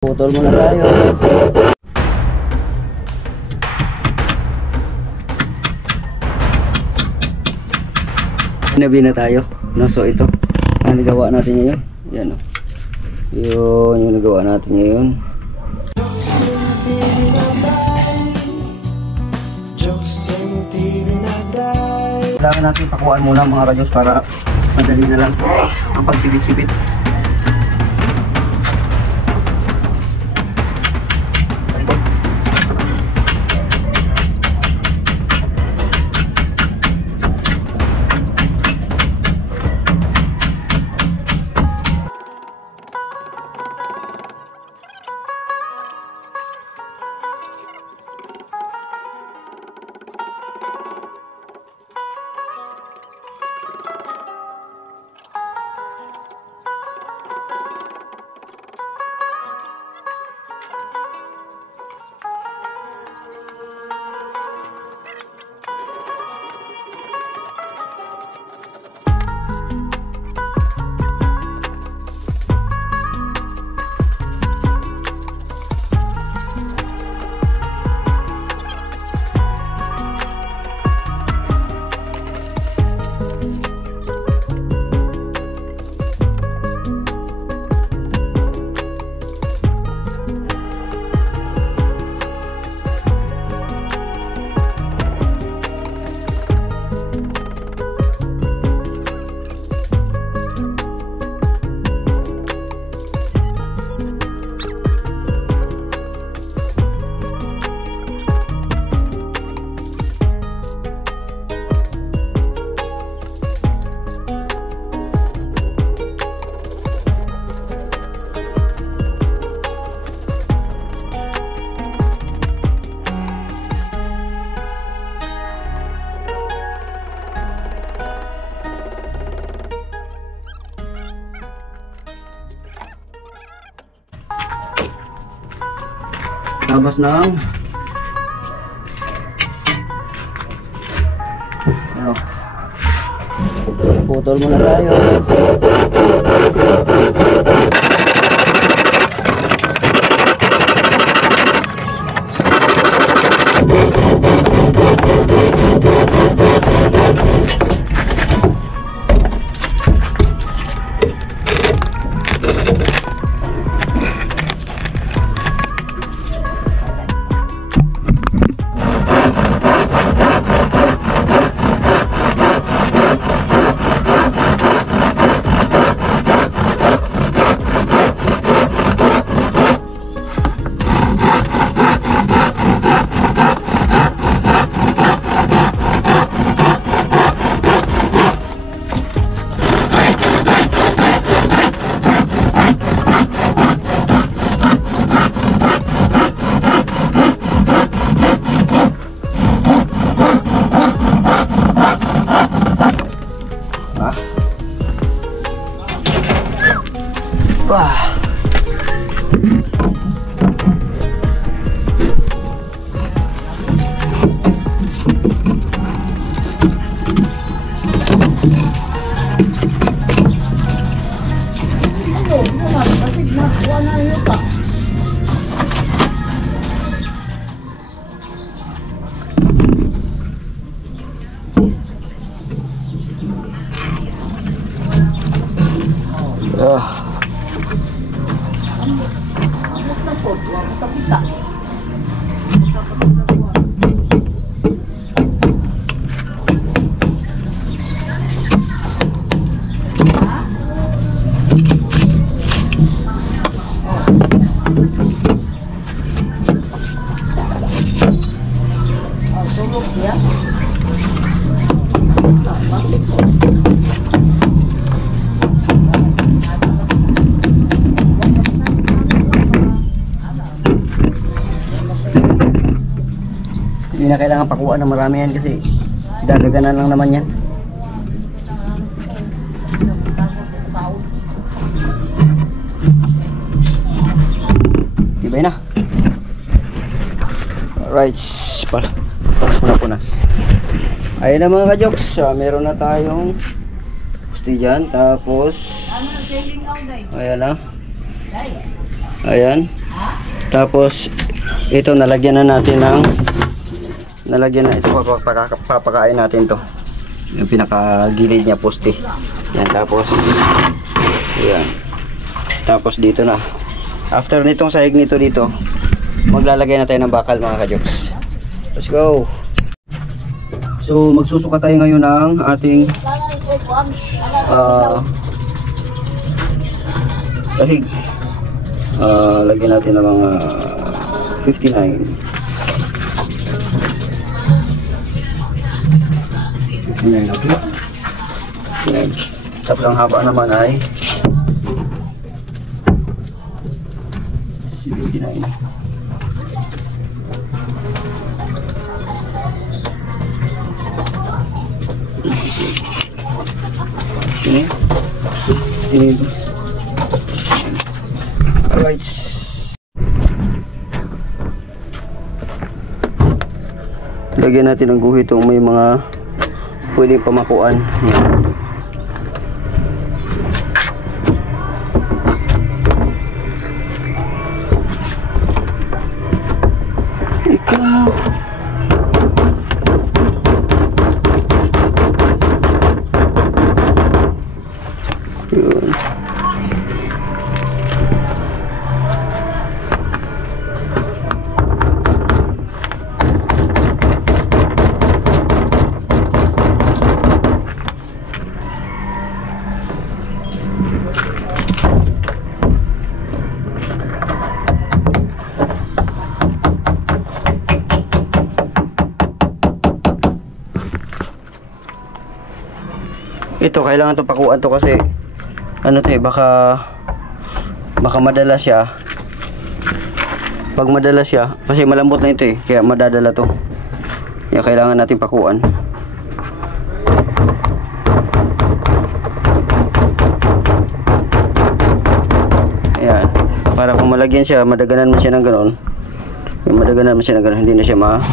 Putol muna tayo. Nabi na tayo. No, so ito ang nagawa natin ngayon. Yan o. Yun yung nagawa natin ngayon. Kailangan natin pakuhaan muna mga radyos para madali na lang ang pagsibit-sibit. Labas ng ano, putol muna tayo. Wah. Hindi na kailangan pakuha ng marami yan kasi dadaganan lang naman yan. Tibay na. Alright, punas. Ayun na mga kajoks, meron na tayong pusti dyan, tapos ayan na. Ayan. Tapos ito nalagyan na natin ng ito papakain natin to. Yung pinakagilid niya poste. Yan, tapos yan. Tapos dito na. After nitong sahig nito dito, maglalagay na tayo ng bakal mga kajoks. Let's go. So magsusuka tayo ngayon ng ating sahig. Lagyan natin ng mga 59. Okay. Tapos ang haba naman ay 79. Ini. Alright. Lagyan natin ng guhit itong may mga pwedeng pamakuan. Yan. Ikaw. Yun. Ito kailangan to pakuan to kasi ano to baka madala siya. Pag madala siya kasi malambot na ito kaya madadala to. Kaya kailangan natin pakuan. Ayan, para kung malagyan siya, madaganan mo siya ng ganon. Yung madaganan mo siya ng ganon, hindi na siya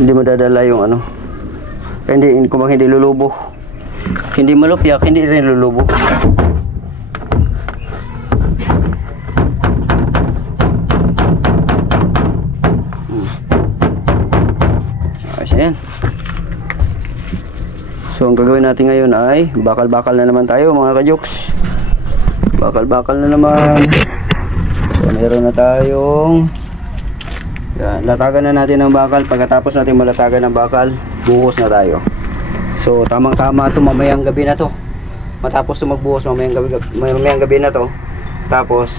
hindi madadala yung ano. Hindi, kung hindi lulubo. Hindi malupyak, hindi rin lulubo. Ayos na yan. So ang gagawin natin ngayon ay bakal-bakal na naman tayo mga kajoks. Bakal-bakal na naman. So meron na tayong yan, latagan na natin ng bakal. Pagkatapos natin malatagan ng bakal, buhos na tayo. So tamang-tama ito mamayang gabi na to. Matapos ito magbuhos mamayang gabi na to. Tapos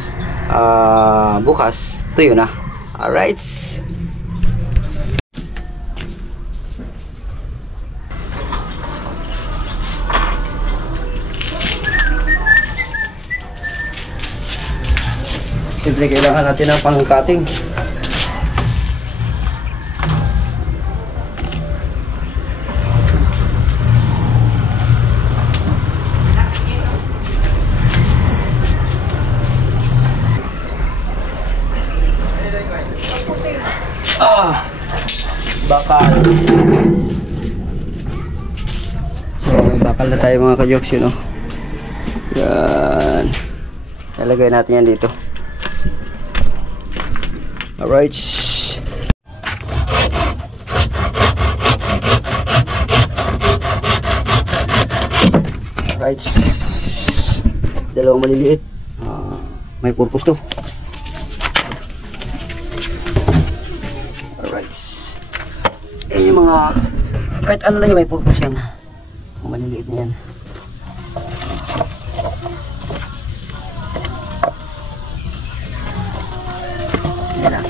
bukas tuyo na. Alright. Siyempre kailangan natin ng pang-cutting. Bakal. So may bakal na tayo mga kajoks yun. Yan. Nalagay natin yan dito. Alright. Alright. Dalawang maliliit. May purpose to. Alright. Yung mga kahit ano lang yung may purpose yan. Yung maliliit na yan. Yan na.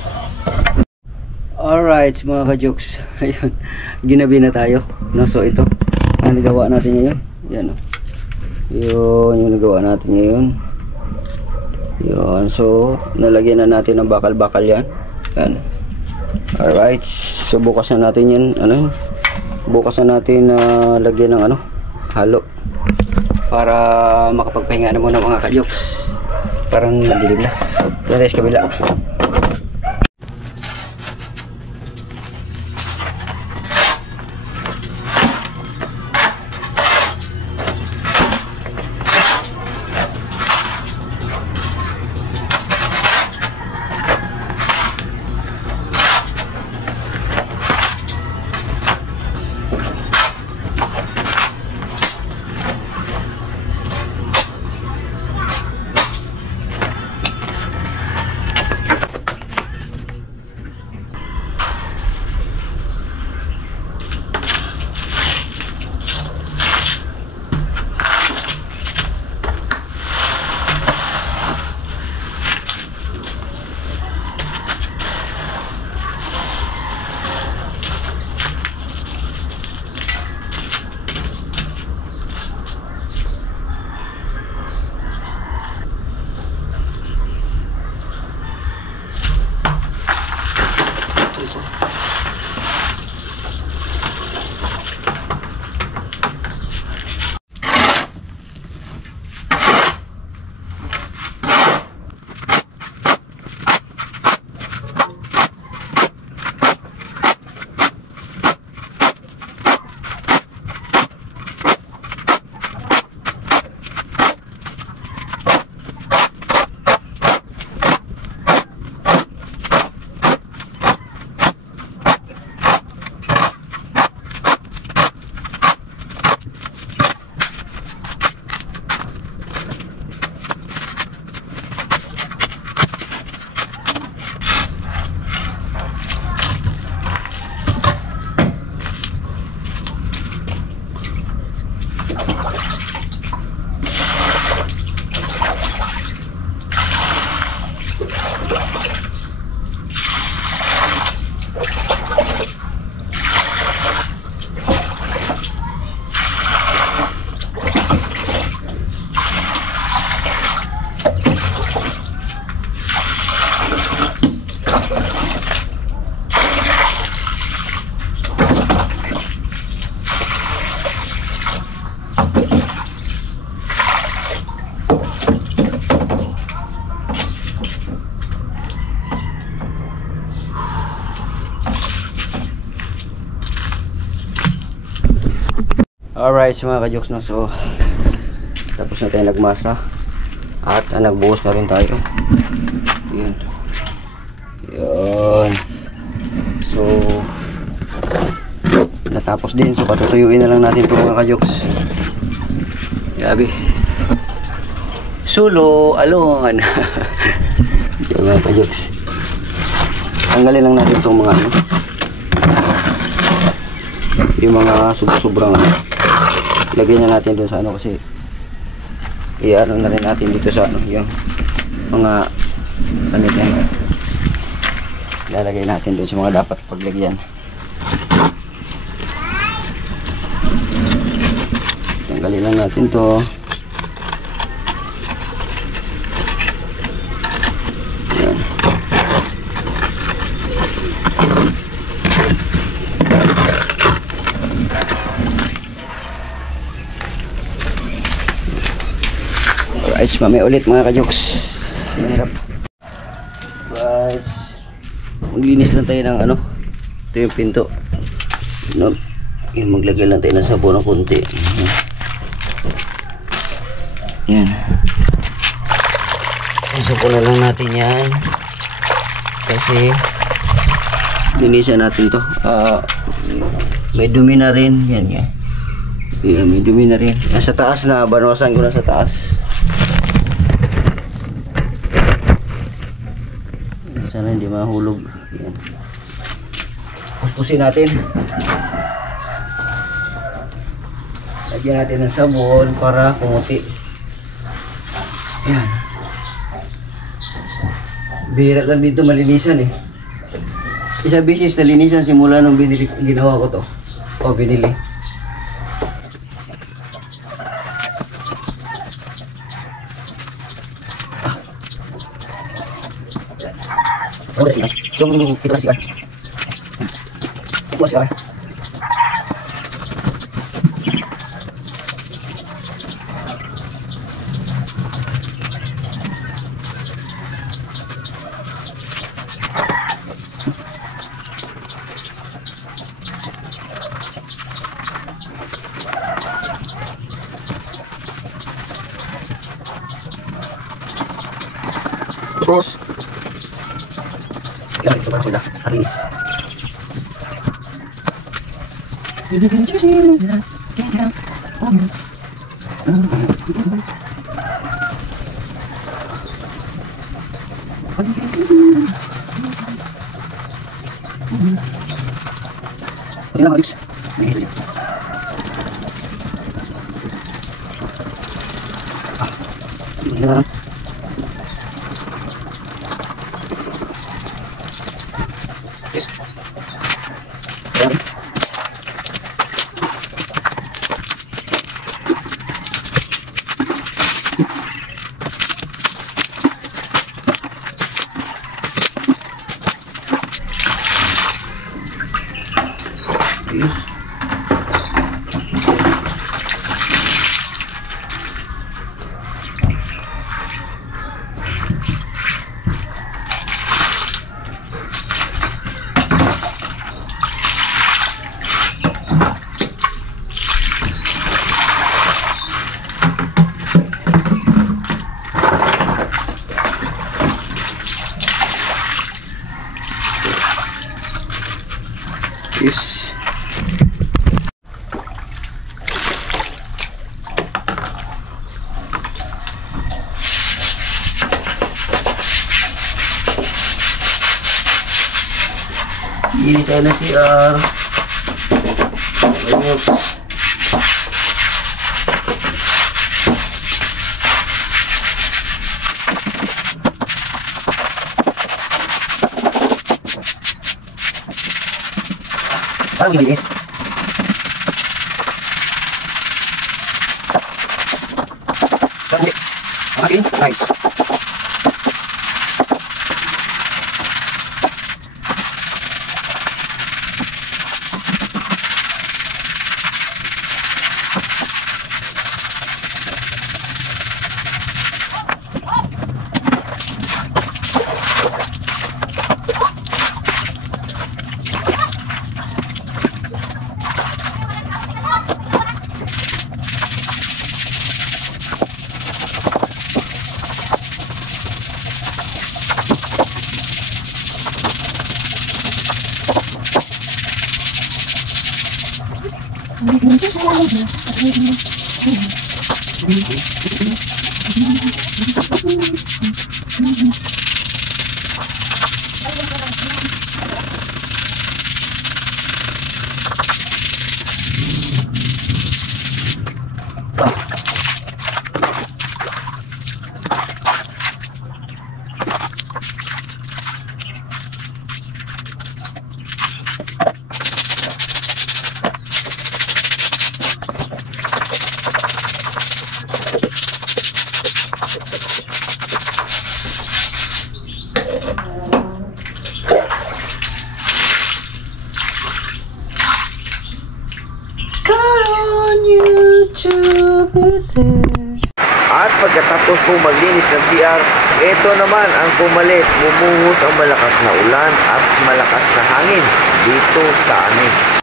Alright mga kajoks. Ayun. Ginabi na tayo. No, so ito. Ang nagawa natin ngayon. Yan o. Yun yung nagawa natin ngayon. Yun. So nalagyan na natin ng bakal-bakal yan. Yan. Alright. So bukas na natin yan, bukas na natin lagyan ng halo para makapagpahinga na muna mga kajoks. Parang madilim na. Let's kabila. Alright, so mga kajoks, no? So tapos na tayo nagmasa at nagbuhos na rin tayo. Yun. Yun. So natapos din. So patutuyuin na lang natin ito mga kajoks. Grabe. Sulo alon. Yan mga kajoks. Tanggalin lang natin itong mga ano, yung mga sobrang ano. Lagyan na natin doon sa ano kasi i-ano na rin natin dito sa ano yung mga ano dyan. Lalagay natin doon sa mga dapat paglagyan. Tanggalin lang natin to. Yan. Alright, mamaya ulit mga kajoks. Mahirap. Right. Maglinis lang tayo ng ano. Ito yung pinto. No, yung maglagay lang tayo ng sabon ng konti. Yan. Sabon na lang natin yan. Kasi linisan natin to. May dumi na rin. Yan yan. Yan, may dumi na rin. Nasa taas na. Banawasan ko na sa taas. Sana hindi mahulog. Yan. Puspusin natin. Lagyan natin ng sabon para kumuti. Yan. Bihira lang dito malinisan eh. Isa bisis na linisan simula nung ginawa ko to. O binili. Yung kita siya. Buat siya. Terus ya itu kan sudah habis. Ini habis. Ini saja. Ini Yes. Ini saya na CR. Ayos. Parang bilis. Okay, nice. At pagkatapos kong maglinis ng CR, ito naman ang pumalit. Bumuhos ang malakas na ulan at malakas na hangin dito sa amin.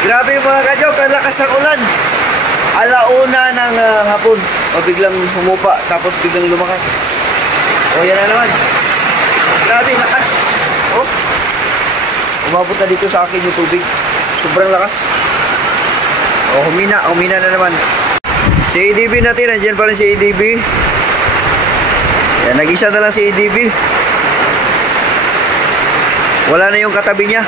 Grabe mga kajok, ang lakas ng ulan. Alauna ng hapon, biglang humupa, tapos biglang lumakas. O yan na naman. Grabe, lakas. Oh, umabot na dito sa akin yung tubig. Sobrang lakas. O humina na naman. Si ADB natin, nandiyan pa rin si ADB. Yan, nag-isa na lang si ADB. Wala na yung katabi niya.